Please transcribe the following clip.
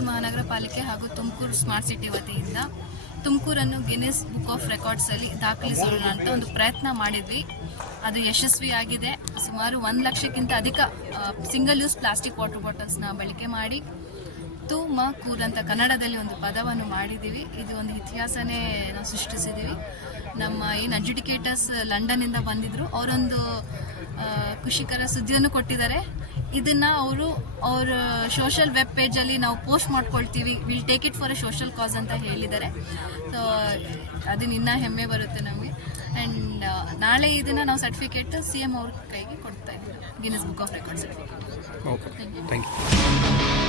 ತುಮಕೂರು ಮಹಾನಗರ ಪಾಲಿಕೆ ಹಾಗೂ ತುಮಕೂರು ಸ್ಮಾರ್ಟ್ ಸಿಟಿ ವತಿಯಿಂದ ತುಮಕೂರನ್ನು ಗಿನ್ನಿಸ್ ಬುಕ್ ಆಫ್ ರೆಕಾರ್ಡ್ಸಲ್ಲಿ ದಾಖಲಿಸೋಣ ಅಂತ ಒಂದು ಪ್ರಯತ್ನ ಮಾಡಿದ್ವಿ. ಅದು ಯಶಸ್ವಿಯಾಗಿದೆ. ಸುಮಾರು 1 ಲಕ್ಷಕ್ಕಿಂತ ಅಧಿಕ ಸಿಂಗಲ್ ಯೂಸ್ ಪ್ಲಾಸ್ಟಿಕ್ ವಾಟರ್ ಬಾಟಲ್ಸ್ನ ಬಳಕೆ ಮಾಡಿ ತುಮಕೂರು ಅಂತ ಕನ್ನಡದಲ್ಲಿ ಒಂದು ಪದವನ್ನು ಮಾಡಿದ್ದೀವಿ. ಇದು ಒಂದು ಇತಿಹಾಸನೇ ನಾವು ಸೃಷ್ಟಿಸಿದ್ದೀವಿ. ನಮ್ಮ ಏನು ಅಡ್ಜುಡಿಕೇಟರ್ಸ್ ಲಂಡನ್ನಿಂದ ಬಂದಿದ್ದರು, ಅವರೊಂದು ಖುಷಿಕರ ಸುದ್ದಿಯನ್ನು ಕೊಟ್ಟಿದ್ದಾರೆ. ಇದನ್ನು ಅವ್ರ ಸೋಷಲ್ ವೆಬ್ ಪೇಜಲ್ಲಿ ನಾವು ಪೋಸ್ಟ್ ಮಾಡ್ಕೊಳ್ತೀವಿ, will take it for a social cause ಅಂತ ಹೇಳಿದ್ದಾರೆ. ಸೊ ಅದನ್ನ ಇನ್ನೂ ಹೆಮ್ಮೆ ಬರುತ್ತೆ ನಮಗೆ. ಆ್ಯಂಡ್ ನಾಳೆ ಇದನ್ನು ನಾವು ಸರ್ಟಿಫಿಕೇಟ್ CM ಅವ್ರ ಕೈಗೆ ಕೊಡ್ತಾ ಇದ್ದೀವಿ, Guinness book of record certificate. Okay, thank you.